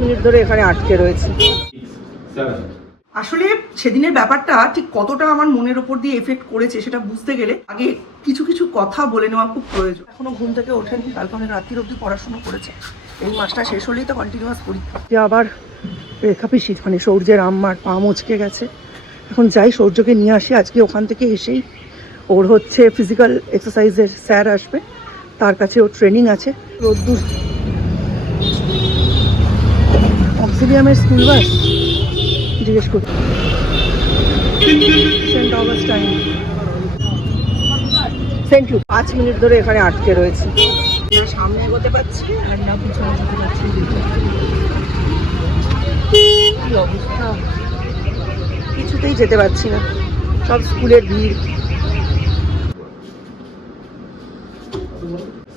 Minute ধরে এখানে আটকে রয়েছে। আসলে সেদিনের ব্যাপারটা ঠিক কতটা আমার মনের ওপর দিয়ে এফেক্ট করেছে সেটা বুঝতে গেলে আগে কিছু কিছু কথা বলে নেওয়া খুব প্রয়োজন। এখনো ঘুম থেকে ওঠেনি, কালকে অনেক রাত্রির অবধি পড়াশুনো করেছে। এই মাসটা শেষ হলেই তো কন্টিনিউয়াস পরীক্ষা। যে আবার রেখা পিসি মানে সূর্যের আম্মার পা মুচকে গেছে। এখন যাই সূর্যকে নিয়ে আসি। আজকে ওখান থেকে এসেই ওর হচ্ছে ফিজিক্যাল এক্সারসাইজের স্যার আসবে, তার কাছে ওর ট্রেনিং আছে। রোদ্দুর অক্সিলিয়ামের স্কুল বাস জিজ্ঞেস করি। Saint Augustine. Thank you. 5 minute ধরে এখানে আটকে রয়েছে। না সামনে এগোতে পারছি আর না পিছনে যেতে পারছি। কি অবস্থা, কিছুতেই যেতে পারছি না, সব স্কুলের ভিড়।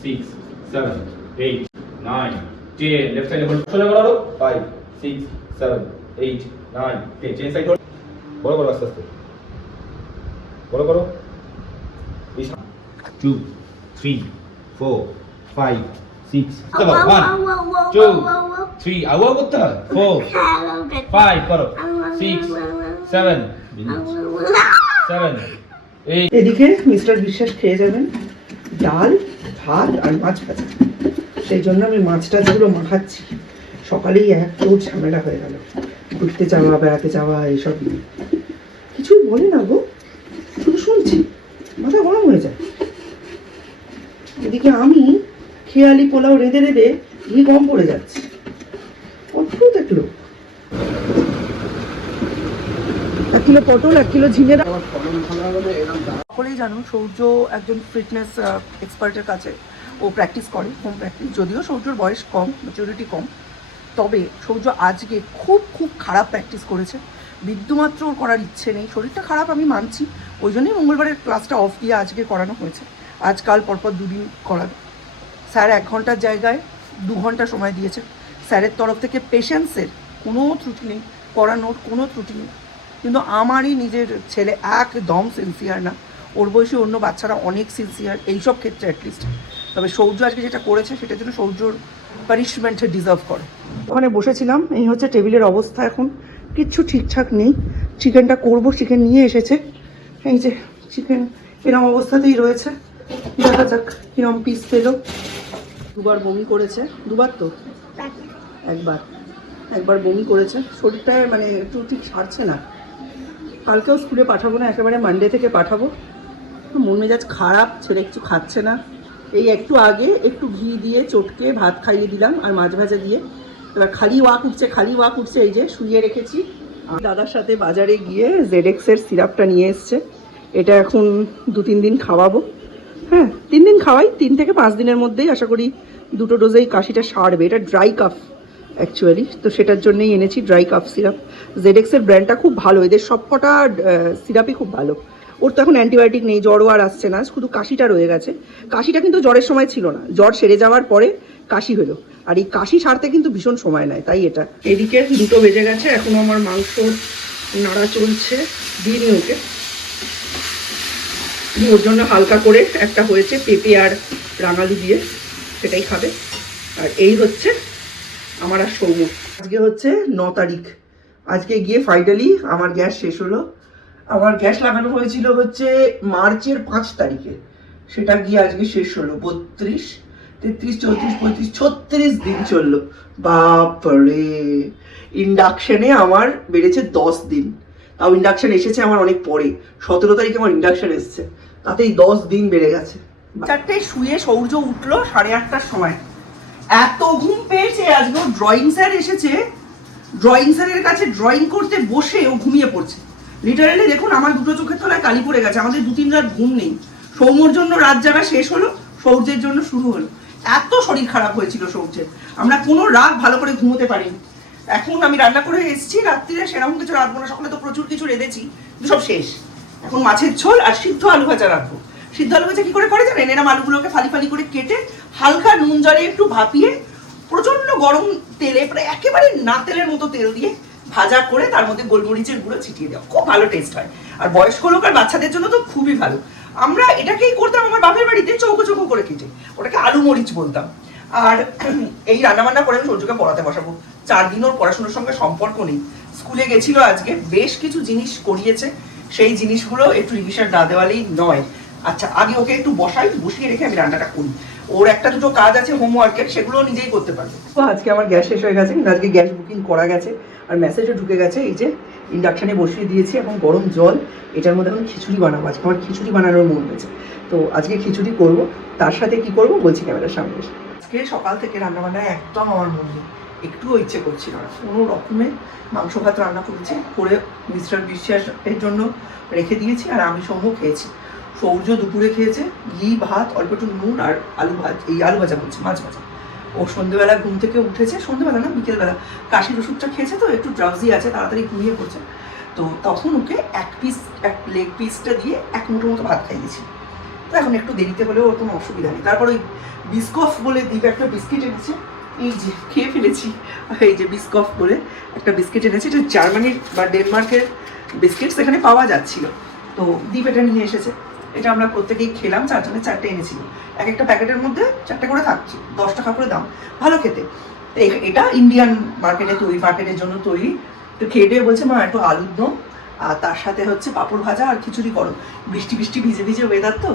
6 7 8 9 10 লেফট সাইডে হোল্ড চলে গেল। 5 6 7 8 9 10 চেঞ্জ সাইড হোল্ড। বড় বড় আস্তে আস্তে বড় বড়। 2 3 4 5 6 1 2 3 আওয়া করতে হয়। 4 5 করো। 6 7 7 8। এদিকে মিস্টার বিশ্বাস খেয়ে যাবেন ডাল ভাত আর মাছ ভাজা, সেই জন্য আমি মাছটা যেগুলো মাখাচ্ছি। সকালেই এত ঝামেলা হয়ে গেল, ঘুরতে যাওয়া বেড়াতে যাওয়া এইসব নিয়ে। কিছুই বলে না গো, শুধু শুনছি মাথা গরম হয়ে যায়। এদিকে আমি খেয়ালি পোলাও রেঁধে রেঁধে ঘি কম পড়ে যাচ্ছে। অদ্ভুত এক লোক। 1 কিলো পটল 1 কিলো ঝিঙে। সকলেই জানো সূর্য একজন ফিটনেস এক্সপার্টের কাছে ও প্র্যাকটিস করে, হোম প্র্যাকটিস। যদিও সূর্যর বয়স কম, ম্যাচুরিটি কম, তবে সূর্য আজকে খুব খুব খারাপ প্র্যাকটিস করেছে। বিদ্যুমাত্র ওর করার ইচ্ছে নেই, শরীরটা খারাপ আমি মানছি, ওই জন্যই মঙ্গলবারের ক্লাসটা অফ দিয়ে আজকে করানো হয়েছে। আজকাল পরপর 2 দিন করাবে। স্যার 1 ঘন্টার জায়গায় 2 ঘন্টা সময় দিয়েছে। স্যারের তরফ থেকে পেশেন্সের কোনো ত্রুটি নেই, পড়ানোর কোনো ত্রুটি নেই। কিন্তু আমারই নিজের ছেলে একদম সিনসিয়ার না। ওর বয়সী অন্য বাচ্চারা অনেক সিনসিয়ার এইসব ক্ষেত্রে অ্যাটলিস্ট। তবে সূর্য আজকে যেটা করেছে সেটার জন্য সূর্যর পানিশমেন্ট ডিজার্ভ করে। ওখানে বসেছিলাম, এই হচ্ছে টেবিলের অবস্থা। এখন কিচ্ছু ঠিকঠাক নেই। চিকেনটা করবো, চিকেন নিয়ে এসেছে, এই যে চিকেন এরম অবস্থাতেই রয়েছে। দেখা যাক কিরম পিস পেলো। 2বার বমি করেছে, 2বার তো একবার বমি করেছে। শরীরটা মানে একটু ঠিক সারছে না। কালকেও স্কুলে পাঠাবো না, একেবারে মানডে থেকে পাঠাবো। মন মেজাজ খারাপ, ছেলে কিছু খাচ্ছে না। এই একটু আগে একটু ঘি দিয়ে চটকে ভাত খাইয়ে দিলাম আর মাছ ভাজা দিয়ে। এবার খালি ওয়াক উঠছে, এই যে শুইয়ে রেখেছি। দাদার সাথে বাজারে গিয়ে জেডএক্সের সিরাপটা নিয়ে এসছে। এটা এখন 2-3 দিন খাওয়াবো। হ্যাঁ 3 দিন খাওয়াই, 3 থেকে 5 দিনের মধ্যেই আশা করি 2টো ডোজেই কাশিটা সারবে। এটা ড্রাই কাফ অ্যাকচুয়ালি, তো সেটার জন্যই এনেছি ড্রাই কাফ সিরাপ। জেডএক্সের ব্র্যান্ডটা খুব ভালো, এদের সবকটা সিরাপই খুব ভালো। ওর তো এখন অ্যান্টিবায়োটিক নেই, জ্বরও আর আসছে না, শুধু কাশিটা রয়ে গেছে। কাশিটা কিন্তু জ্বরের সময় ছিল না, জ্বর সেরে যাওয়ার পরে কাশি হলো। আর এই কাশি সারতে কিন্তু ভীষণ সময় নেয়, তাই এটা। এদিকে 2টো বেজে গেছে, এখনও আমার মাংস নাড়া চলছে। দিইনি ওকে, ওর জন্য হালকা করে একটা হয়েছে পেঁপে আর রাঙালু দিয়ে, সেটাই খাবে। আর এই হচ্ছে আমার আর সৌম্য। আজকে হচ্ছে 9 তারিখ। আজকে গিয়ে ফাইনালি আমার গ্যাস শেষ হলো। আমার গ্যাস লাগানো হয়েছিল হচ্ছে মার্চের 5 তারিখে, সেটা গিয়ে আজকে শেষ হলো। 32 33 34 35 36 দিন চললো। বাপরে, ইন্ডাকশনে আমার বেড়েছে 10 দিন। তাও ইন্ডাকশন এসেছে আমার অনেক পরে, 17 তারিখে আমার ইন্ডাকশন এসছে, তাতেই 10 দিন বেড়ে গেছে। 4টায় শুয়ে সূর্য উঠলো 8:30টার সময়। এত ঘুম পেয়েছে, আজকে ড্রয়িং স্যার এসেছে, ড্রয়িং স্যারের কাছে ড্রয়িং করতে বসে ও ঘুমিয়ে পড়ছে। লিটারালি দেখুন আমার 2টো চোখের তলায় কালি পড়ে গেছে। আমাদের 2-3 রাত ঘুম নেই। সৌম্যর জন্য রাত জাগা শেষ হলো, সূর্যের জন্য শুরু হলো। এত শরীর খারাপ হয়েছিল সূর্যের, আমরা কোনো রাত ভালো করে ঘুমোতে পারিনি। এখন আমি রান্না করে এসেছি, রাত্রিরে সেরকম কিছু রাঁধবো না। সকালে তো প্রচুর কিছু রেঁধেছি, কিন্তু সব শেষ। এখন মাছের ঝোল আর সিদ্ধ আলু ভাজা রাখবো। সিদ্ধ আলু ভাজা কি করে জানেন? এরম আলুগুলোকে ফালি ফালি করে কেটে হালকা নুন জলে একটু ভাপিয়ে প্রচন্ড গরম তেলে, প্রায় একেবারে না তেলের মতো তেল দিয়ে ভাজা করে তার মধ্যে গোলমরিচের গুঁড়ো ছিটিয়ে দেওয়া, খুব ভালো টেস্ট হয়। আর বয়স্ক লোক আর বাচ্চাদের জন্য তো খুবই ভালো। আমরা এটাকেই করতাম আমার বাপের বাড়িতে, চৌকো চৌকো করে কেটে, ওটাকে আলু মরিচ বলতাম। আর এই রান্নাবান্না করে আমি সূর্যকে পড়াতে বসাবো। 4 দিন ওর পড়াশোনার সঙ্গে সম্পর্ক নেই, স্কুলে গেছিল আজকে, বেশ কিছু জিনিস করিয়েছে, সেই জিনিসগুলো একটু রিভিশন না দেওয়ালেই নয়। আচ্ছা আগে ওকে একটু বসিয়ে রেখে আমি রান্নাটা করি। ওর একটা দুটো কাজ আছে হোমওয়ার্কের, সেগুলো নিজেই করতে পারবে। তো আজকে আমার গ্যাস শেষ হয়ে গেছে, কিন্তু আজকে গ্যাস বুকিং করা গেছে আর মেসেজও ঢুকে গেছে। এই যে ইন্ডাকশানে বসিয়ে দিয়েছি এখন গরম জল, এটার মধ্যে এখন খিচুড়ি বানাবো। আজকে আমার খিচুড়ি বানানোর মন হয়েছে, তো আজকে খিচুড়ি করব। তার সাথে কি করব বলছি ক্যামেরার সামনে এসে। আজকে সকাল থেকে রান্নাবান্না একদম আমার মন নেই, একটুও ইচ্ছে করছিল না। কোনো রকমে মাংস ভাত রান্না করেছি, করে মিস্টার বিশ্বাসের জন্য রেখে দিয়েছি, আর আমি সৌম্য খেয়েছি। সৌর্য দুপুরে খেয়েছে ঘি ভাত, অল্প একটু নুন আর আলু ভাজা বলছি, মাছ ভাজা। ও সন্ধ্যেবেলা ঘুম থেকে উঠেছে, সন্ধ্যেবেলা না বিকেলবেলা, কাশির ওষুধটা খেয়েছে, তো একটু ড্রাউজি আছে, তাড়াতাড়ি ঘুমিয়ে পড়ছে। তো তখন ওকে এক লেগ পিসটা দিয়ে 1 মুঠো মতো ভাত খাইয়েছি। তো এখন একটু দেরিতে হলেও ওর কোনো অসুবিধা নেই। তারপর ওই বিস্কফ বলে দ্বীপ একটা বিস্কিট এনেছে, এই যে খেয়ে ফেলেছি। এই যে বিস্কফ বলে একটা বিস্কিট এনেছে, এটা জার্মানির বা ডেনমার্কের বিস্কিট, সেখানে পাওয়া যাচ্ছিল, তো দ্বীপ এটা নিয়ে এসেছে। এটা আমরা প্রত্যেকেই খেলাম, 4 জনের 4টে এনেছিল। এক একটা প্যাকেটের মধ্যে 4টে করে থাকছে, 10 টাকা করে দাম, ভালো খেতে। তো এটা ইন্ডিয়ান মার্কেটের জন্য তৈরি। তো খেয়ে দিয়ে বলছে মা একটু আলুর দম আর তার সাথে হচ্ছে পাঁপড় ভাজা আর খিচুড়ি করো। বৃষ্টি ভিজে ভিজে ওয়েদার, তো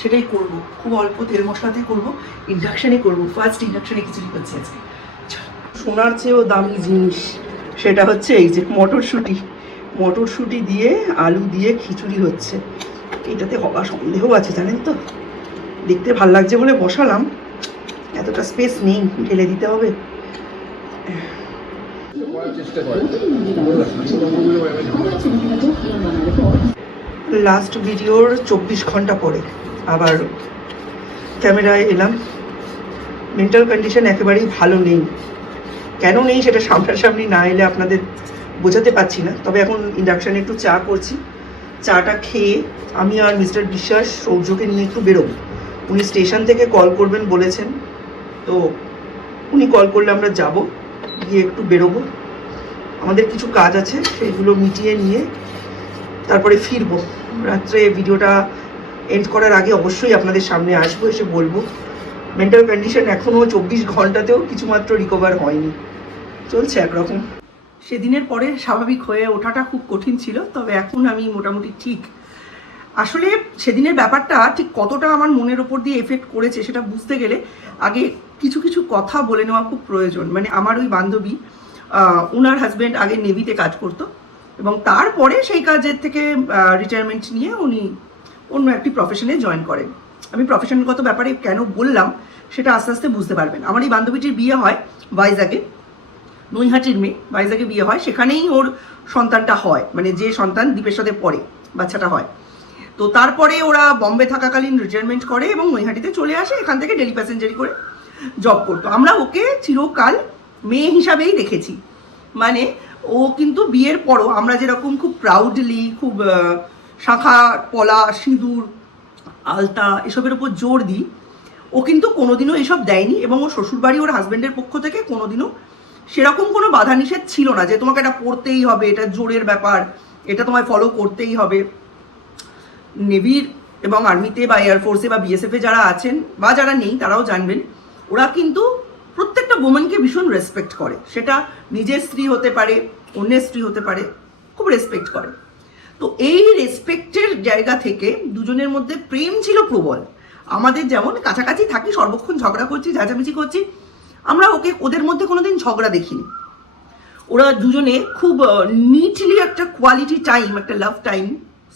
সেটাই করবো, খুব অল্প তেল মশলাতেই করবো, ইন্ডাকশানে করবো। ফার্স্ট ইন্ডাকশানে খিচুড়ি করছি আজকে। সোনার চেয়েও দামি জিনিস, সেটা হচ্ছে এই যে মটরশুঁটি দিয়ে আলু দিয়ে খিচুড়ি হচ্ছে। এটাতে হওয়া সন্দেহ আছে জানেন তো, দেখতে ভাল লাগছে বলে বসালাম, এতটা স্পেস নেই, ঢেলে দিতে হবে। লাস্ট ভিডিওর 24 ঘন্টা পরে আবার ক্যামেরায় এলাম। মেন্টাল কন্ডিশন একেবারেই ভালো নেই, কেন নেই সেটা সামনাসামনি না এলে আপনাদের বোঝাতে পারছি না। তবে এখন ইন্ডাকশানে একটু চা করছি, চাটা খেয়ে আমি আর মিস্টার বিশ্বাস সৌর্যকে নিয়ে একটু বেরোবো। উনি স্টেশন থেকে কল করবেন বলেছেন, তো উনি কল করলে আমরা যাব, গিয়ে একটু বেরোবো। আমাদের কিছু কাজ আছে, সেগুলো মিটিয়ে নিয়ে তারপরে ফিরবো। রাত্রে ভিডিওটা এন্ড করার আগে অবশ্যই আপনাদের সামনে আসবো, এসে বলবো। মেন্টাল কন্ডিশন এখনও 24 ঘন্টাতেও কিছুমাত্র রিকভার হয়নি, চলছে একরকম। সেদিনের পরে স্বাভাবিক হয়ে ওঠাটা খুব কঠিন ছিল, তবে এখন আমি মোটামুটি ঠিক। আসলে সেদিনের ব্যাপারটা ঠিক কতটা আমার মনের ওপর দিয়ে এফেক্ট করেছে সেটা বুঝতে গেলে আগে কিছু কথা বলে নেওয়া খুব প্রয়োজন। মানে আমার ওই বান্ধবী, ওনার হাজব্যান্ড আগে নেভিতে কাজ করতো, এবং তারপরে সেই কাজের থেকে রিটায়ারমেন্ট নিয়ে উনি অন্য একটি প্রফেশনে জয়েন করেন। আমি প্রফেশনগত ব্যাপারে কেন বললাম সেটা আস্তে আস্তে বুঝতে পারবেন। আমার এই বান্ধবীটির বিয়ে হয় ভাইজাগে, নৈহাটির মেয়ে, ভাইজাগে বিয়ে হয়, সেখানেই ওর সন্তানটা হয়, মানে যে সন্তান দ্বীপের সাথে পড়ে বাচ্চাটা হয়। তো তারপরে ওরা বম্বে থাকাকালীন রিটায়ারমেন্ট করে এবং নৈহাটিতে চলে আসে, এখান থেকে ডেলি প্যাসেঞ্জারি করে জব করতো। আমরা ওকে চিরকাল মেয়ে হিসাবেই দেখেছি। মানে ও কিন্তু বিয়ের পরও আমরা যেরকম খুব প্রাউডলি, খুব শাঁখা পলা সিঁদুর আলতা এসবের উপর জোর দিই, ও কিন্তু কোনোদিনও এসব দেয়নি। এবং ওর শ্বশুরবাড়ি ওর হাজব্যান্ডের পক্ষ থেকে কোনোদিনও সেরকম কোনো বাধা নিষেধ ছিল না যে তোমাকে এটা পড়তেই হবে, এটা জোরের ব্যাপার, এটা তোমায় ফলো করতেই হবে। নেভির এবং আর্মিতে বা এয়ারফোর্সে বা বিএসএফে যারা আছেন বা যারা নেই তারাও জানবেন, ওরা কিন্তু প্রত্যেকটা ওমেনকে ভীষণ রেসপেক্ট করে। সেটা নিজের স্ত্রী হতে পারে, অন্যের স্ত্রী হতে পারে, খুব রেসপেক্ট করে। তো এই রেসপেক্টের জায়গা থেকে দুজনের মধ্যে প্রেম ছিল প্রবল। আমাদের যেমন কাছাকাছি থাকি, সর্বক্ষণ ঝগড়া করছি, ঝাঁঝামেচি করছি, আমরা ওদের মধ্যে কোনোদিন ঝগড়া দেখিনি। ওরা দুজনে খুব নিটলি একটা কোয়ালিটি টাইম, একটা লাভ টাইম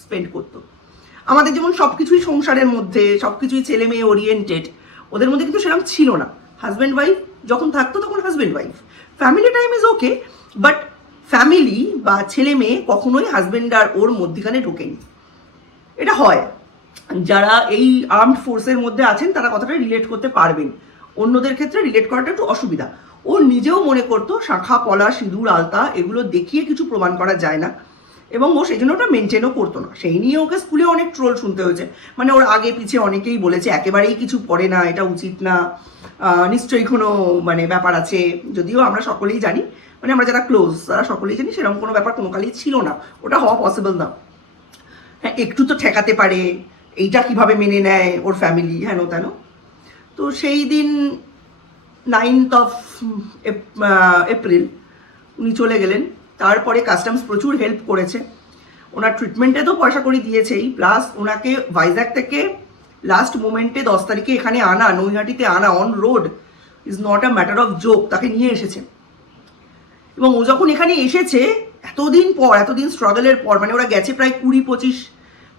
স্পেন্ড করতো। আমাদের যেমন সবকিছুই সংসারের মধ্যে, সবকিছুই ছেলে মেয়ে ওরিয়েন্টেড, ওদের মধ্যে কিন্তু সেরকম ছিল না। হাজব্যান্ড ওয়াইফ যখন থাকতো তখন husband wife, family time is okay, but family বা ছেলে মেয়ে কখনোই হাজব্যান্ড আর ওর মধ্যখানে ঢোকেনি। এটা হয়, যারা এই আর্মড ফোর্সের মধ্যে আছেন তারা কথাটা রিলেট করতে পারবেন, অন্যদের ক্ষেত্রে রিলেট করাটা একটু অসুবিধা। ও নিজেও মনে করতো শাঁখা পলা সিঁদুর আলতা এগুলো দেখিয়ে কিছু প্রমাণ করা যায় না, এবং ও সেই জন্য ওটা মেনটেনও করতো না। সেই নিয়ে ওকে স্কুলে অনেক ট্রোল শুনতে হয়েছে। মানে ওর আগে পিছিয়ে অনেকেই বলেছে একেবারেই কিছু পড়ে না, এটা উচিত না, নিশ্চয়ই কোনো মানে ব্যাপার আছে। যদিও আমরা সকলেই জানি, মানে আমরা যারা ক্লোজ তারা সকলেই জানি সেরকম কোনো ব্যাপার কোনো কালেই ছিল না, ওটা হওয়া পসিবল না। হ্যাঁ, একটু তো ঠেকাতে পারে, এইটা কিভাবে মেনে নেয় ওর ফ্যামিলি, হেন তেন। তো সেই দিন 9th of এপ্রিল উনি চলে গেলেন। তারপরে কাস্টমস প্রচুর হেল্প করেছে, ওনার ট্রিটমেন্টে তো পয়সা করে দিয়েছেই, প্লাস ওনাকে ভাইজ্যাগ থেকে লাস্ট মোমেন্টে 10 তারিখে এখানে আনা, নৈহাটিতে আনা on road is not a matter of joke. তাকে নিয়ে এসেছে, এবং ও যখন এখানে এসেছে এতদিন পর, এতদিন স্ট্রাগলের পর, মানে ওরা গেছে প্রায় 20-25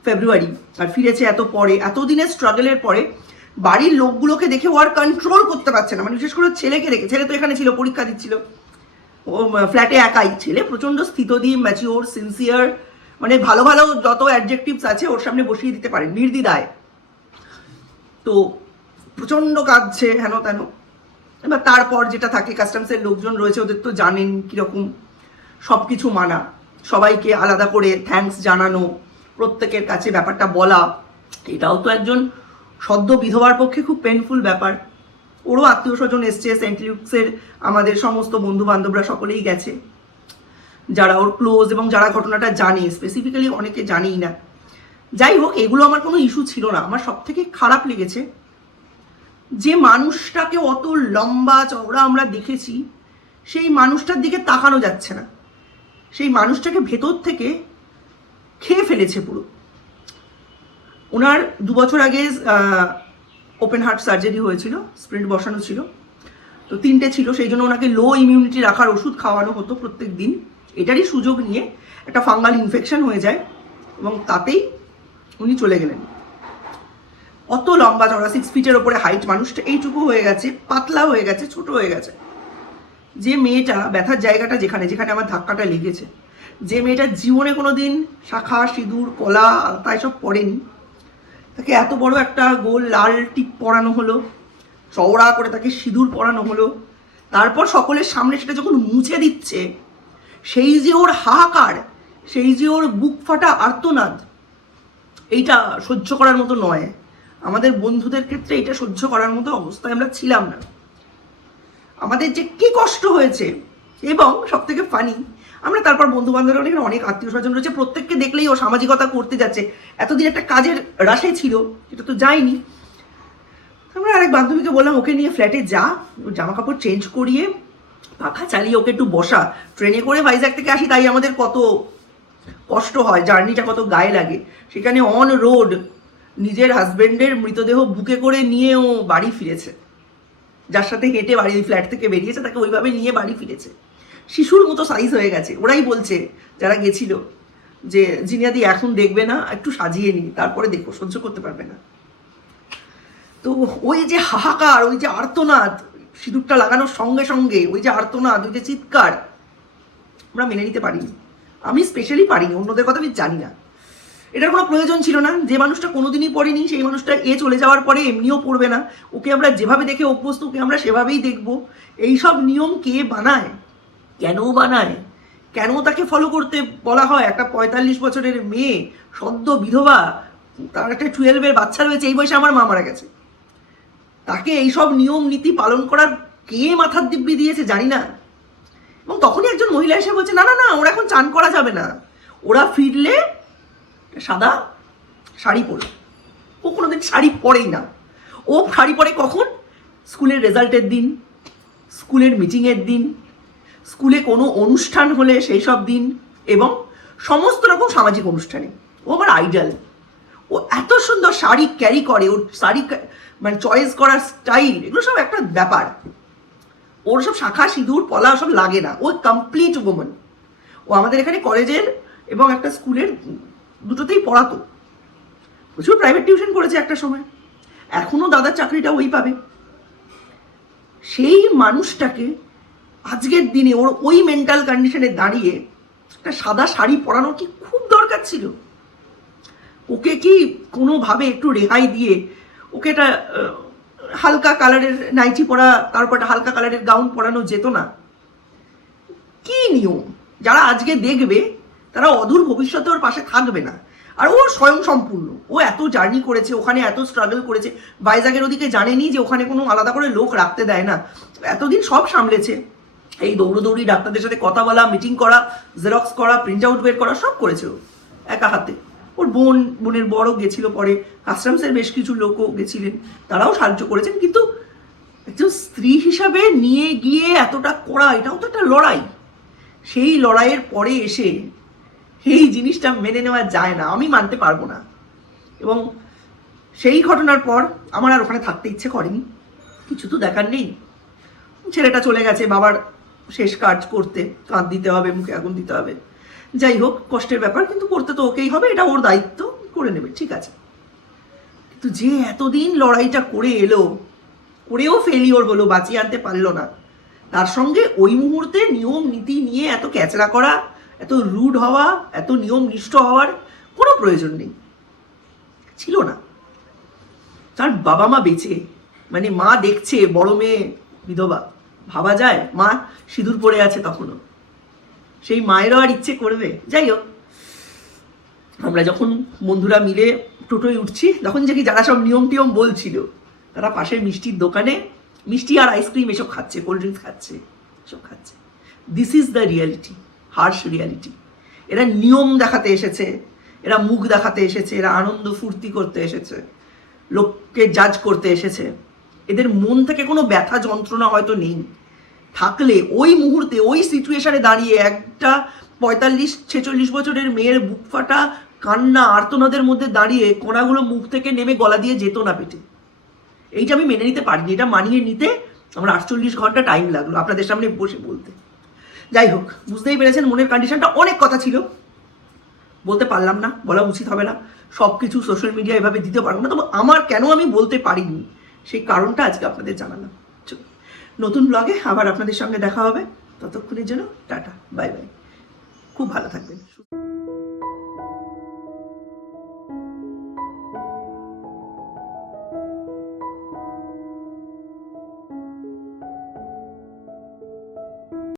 ফেব্রুয়ারি আর ফিরেছে এত পরে, এতদিনের স্ট্রাগলের পরে বাড়ির লোকগুলোকে দেখে ও আর কন্ট্রোল করতে পারছে না, মানে বিশেষ করে ছেলেকে দেখে। ছেলে তো এখানে ছিল, পরীক্ষা দিচ্ছিল, ও ফ্ল্যাটে একাই। ছেলে প্রচণ্ড স্থিতধী, ম্যাচিওর, সিনসিয়ার, মানে ভালো ভালো যত অ্যাডজেক্টিভস আছে ওর সামনে বসিয়ে দিতে পারে নির্দ্বিধায়। তো প্রচণ্ড কাঁদছে হেন তেন। এবার তারপর যেটা থাকে, কাস্টমসের লোকজন রয়েছে, ওদের তো জানেন কীরকম সব কিছু মানা, সবাইকে আলাদা করে থ্যাঙ্কস জানানো, প্রত্যেকের কাছে ব্যাপারটা বলা, এটাও তো একজন সদ্য বিধবার পক্ষে খুব পেনফুল ব্যাপার। ওরও আত্মীয় স্বজন এসছে, সেন্ট লিউক্সের আমাদের সমস্ত বন্ধু বান্ধবরা সকলেই গেছে, যারা ওর ক্লোজ এবং যারা ঘটনাটা জানে। স্পেসিফিক্যালি অনেকে জানেই না। যাই হোক, এগুলো আমার কোনো ইস্যু ছিল না। আমার সব থেকে খারাপ লেগেছে যে মানুষটাকে অত লম্বা চওড়া আমরা দেখেছি, সেই মানুষটার দিকে তাকানো যাচ্ছে না। সেই মানুষটাকে ভেতর থেকে খেয়ে ফেলেছে পুরো। ওনার 2 বছর আগে ওপেন হার্ট সার্জারি হয়েছিল, স্প্রিন্ট বসানো ছিল, তো 3টে ছিল, সেই জন্য ওনাকে লো ইমিউনিটি রাখার ওষুধ খাওয়ানো হতো প্রত্যেক দিন। এটারই সুযোগ নিয়ে একটা ফাঙ্গাল ইনফেকশন হয়ে যায় এবং তাতেই উনি চলে গেলেন। অত লম্বা চড়া, 6 ফিটের ওপরে হাইট, মানুষটা এইটুকু হয়ে গেছে, পাতলা হয়ে গেছে, ছোট হয়ে গেছে। যে মেয়েটা, ব্যথার জায়গাটা যেখানে যেখানে আমার ধাক্কাটা লেগেছে, যে মেয়েটা জীবনে কোনো দিন শাখা, সিঁদুর, কলা, আলতা এসব পড়েনি, তাকে এত বড় একটা গোল লাল টিপ পরানো হলো, চওড়া করে তাকে সিঁদুর পরানো হলো, তারপর সকলের সামনে সেটা যখন মুছে দিচ্ছে, সেই যে ওর হাহাকার, সেই যে ওর বুক ফাটা আর্তনাদ, এইটা সহ্য করার মতো নয়। আমাদের বন্ধুদের ক্ষেত্রে এটা সহ্য করার মতো অবস্থায় আমরা ছিলাম না। আমাদের যে কি কষ্ট হয়েছে, এবং সব থেকে ফানি, আমরা তারপর বন্ধু বান্ধবরা অনেক আত্মীয় স্বজন রয়েছে, প্রত্যেককে দেখলেই ও সামাজিকতা করতে যাচ্ছে। এতদিন একটা কাজের রাশে ছিল, সেটা তো যায়নি। আমরা আরেক বান্ধবীকে বললাম, ওকে নিয়ে ফ্ল্যাটে যা, ওর জামা কাপড় চেঞ্জ করিয়ে পাখা চালিয়ে ওকে একটু বসা। ট্রেনে করে ভাইজ্যাগ থেকে আসি, তাই আমাদের কত কষ্ট হয়, জার্নিটা কত গায়ে লাগে। সেখানে অন রোড নিজের হাজবেন্ডের মৃতদেহ বুকে করে নিয়ে ও বাড়ি ফিরেছে। যার সাথে হেঁটে বাড়ি ফ্ল্যাট থেকে বেরিয়েছে, তাকে ওইভাবে নিয়ে বাড়ি ফিরেছে। শিশুর মতো সাইজ হয়ে গেছে। ওরাই বলছে যারা গেছিল যে জিনিয়াদি এখন দেখবে না, একটু সাজিয়ে নি, তারপরে দেখো, সহ্য করতে পারবে না। তো ওই যে হাহাকার, ওই যে আর্তনাদ, সিঁদুরটা লাগানোর সঙ্গে সঙ্গে ওই যে আর্তনাদ, ওই যে চিৎকার, আমরা মেনে নিতে পারিনি। আমি স্পেশালি পারিনি, অন্যদের কথা আমি জানি না। এটার কোনো প্রয়োজন ছিল না। যে মানুষটা কোনোদিনই পড়েনি, সেই মানুষটা চলে যাওয়ার পরে এমনিও পড়বে না। ওকে আমরা যেভাবে দেখে অভ্যস্ত, ওকে আমরা সেভাবেই দেখবো। এইসব নিয়ম কে বানায়, কেন বানায়, কেন তাকে ফলো করতে বলা হয়? একটা 45 বছরের মেয়ে, সদ্য বিধবা, তার একটা 12-এর বাচ্চা রয়েছে, এই বয়সে আমার মা মারা গেছে। তাকে এইসব নিয়ম নীতি পালন করার কে মাথার দিব্যি দিয়েছে জানি না। এবং তখনই একজন মহিলা এসে বলছে, না না না, ওরা এখন চান করা যাবে না, ওরা ফিরলে সাদা শাড়ি পরে। ও কোনোদিন শাড়ি পরেই না। ও শাড়ি পরে কখন? স্কুলের রেজাল্টের দিন, স্কুলের মিটিংয়ের দিন, স্কুলে কোনো অনুষ্ঠান হলে সেই সব দিন, এবং সমস্ত রকম সামাজিক অনুষ্ঠানে। ও আমার আইডল। ও এত সুন্দর শাড়ি ক্যারি করে, ওর শাড়ি মানে চয়েস করার স্টাইল, এগুলো সব একটা ব্যাপার। ওর সব শাখা, সিঁদুর, পলা সব লাগে না। ও কমপ্লিট ওম্যান। ও আমাদের এখানে কলেজের এবং একটা স্কুলের দুটোতেই পড়াতো। প্রচুর প্রাইভেট টিউশন করেছে একটা সময়। এখনো দাদার চাকরিটা ওই পাবে। সেই মানুষটাকে আজকের দিনে ওর ওই মেন্টাল কন্ডিশনে দাঁড়িয়ে একটা সাদা শাড়ি পরানোর কি খুব দরকার ছিল? ওকে কি কোনোভাবে একটু রেহাই দিয়ে ওকে একটা হালকা কালারের নাইটি পরা, তারপর একটা হালকা কালারের গাউন পরানো যেত না? কি নিয়ম? যারা আজকে দেখবে তারা অদূর ভবিষ্যতে ওর পাশে থাকবে না। আর ও স্বয়ং সম্পূর্ণ। ও এত জার্নি করেছে, ওখানে এত স্ট্রাগল করেছে। ভাইজ্যাগের ওদিকে জানেনি যে ওখানে কোনো আলাদা করে লোক রাখতে দেয় না। এতদিন সব সামলেছে। এই দৌড়োদৌড়ি, ডাক্তারদের সাথে কথা বলা, মিটিং করা, জেরক্স করা, প্রিন্ট আউট বের করা, সব করেছে ও একা হাতে। ওর বোনের বড় গেছিল, পরে কাস্টমসের বেশ কিছু লোকও গেছিলেন, তারাও সাহায্য করেছেন। কিন্তু একজন স্ত্রী হিসাবে নিয়ে গিয়ে এতটা করা, এটাও তো একটা লড়াই। সেই লড়াইয়ের পরে এসে এই জিনিসটা মেনে নেওয়া যায় না, আমি মানতে পারবো না। এবং সেই ঘটনার পর আমার আর ওখানে থাকতে ইচ্ছে করেনি, কিছু তো দেখার নেই। ছেলেটা চলে গেছে বাবার শেষ কাজ করতে, কাঁধ দিতে হবে, মুখে আগুন দিতে হবে, যাই হোক কষ্টের ব্যাপার, কিন্তু করতে তো ওকেই হবে, এটা ওর দায়িত্ব, করে নেবে, ঠিক আছে। কিন্তু যে এতদিন লড়াইটা করে এলো, করেও ফেলিওর হলো, বাঁচিয়ে আনতে পারলো না, তার সঙ্গে ওই মুহূর্তে নিয়ম নীতি নিয়ে এত ক্যাচড়া করা, এত রুড হওয়া, এত নিয়ম নিষ্ঠ হওয়ার কোনো প্রয়োজন নেই, ছিল না। তার বাবা মা বেঁচে, মানে মা দেখছে বড় মেয়ে বিধবা, ভাবা যায়? মা সিঁদুর পড়ে আছে তখনও, সেই মায়েরও আর ইচ্ছে করবে? যাই হোক, আমরা যখন বন্ধুরা মিলে টোটোয় উঠছি, তখন দেখি যারা সব নিয়ম টিয়ম বলছিল, তারা পাশের মিষ্টির দোকানে মিষ্টি আর আইসক্রিম এসব খাচ্ছে, কোল্ড ড্রিঙ্কস খাচ্ছে, এসব খাচ্ছে। This is the reality, harsh reality. এরা নিয়ম দেখাতে এসেছে, এরা মুখ দেখাতে এসেছে, এরা আনন্দ ফুর্তি করতে এসেছে, লোককে জাজ করতে এসেছে। এদের মন থেকে কোনো ব্যথা যন্ত্রণা হয়তো নেই, থাকলে ওই মুহূর্তে ওই সিচুয়েশনে দাঁড়িয়ে একটা 45-46 বছরের মেয়ের বুক ফাটা কান্না আর্তনাদের মধ্যে দাঁড়িয়ে কণাগুলো মুখ থেকে নেমে গলা দিয়ে যেত না পেটে। এইটা আমি মেনে নিতে পারিনি, এটা মানিয়ে নিতে আমার 48 ঘন্টা টাইম লাগলো আপনাদের সামনে বসে বলতে। যাই হোক, বুঝতেই পেরেছেন মনের কন্ডিশনটা, অনেক কথা ছিল, বলতে পারলাম না, বলা উচিত হবে না, সব কিছু সোশ্যাল মিডিয়া এভাবে দিতে পারবো না, তবে আমার কেন আমি বলতে পারিনি সেই কারণটা আজকে আপনাদের জানালাম। নতুন ব্লগে আবার আপনাদের সঙ্গে দেখা হবে, ততক্ষণের জন্য টাটা, বাই বাই, খুব ভালো থাকবেন।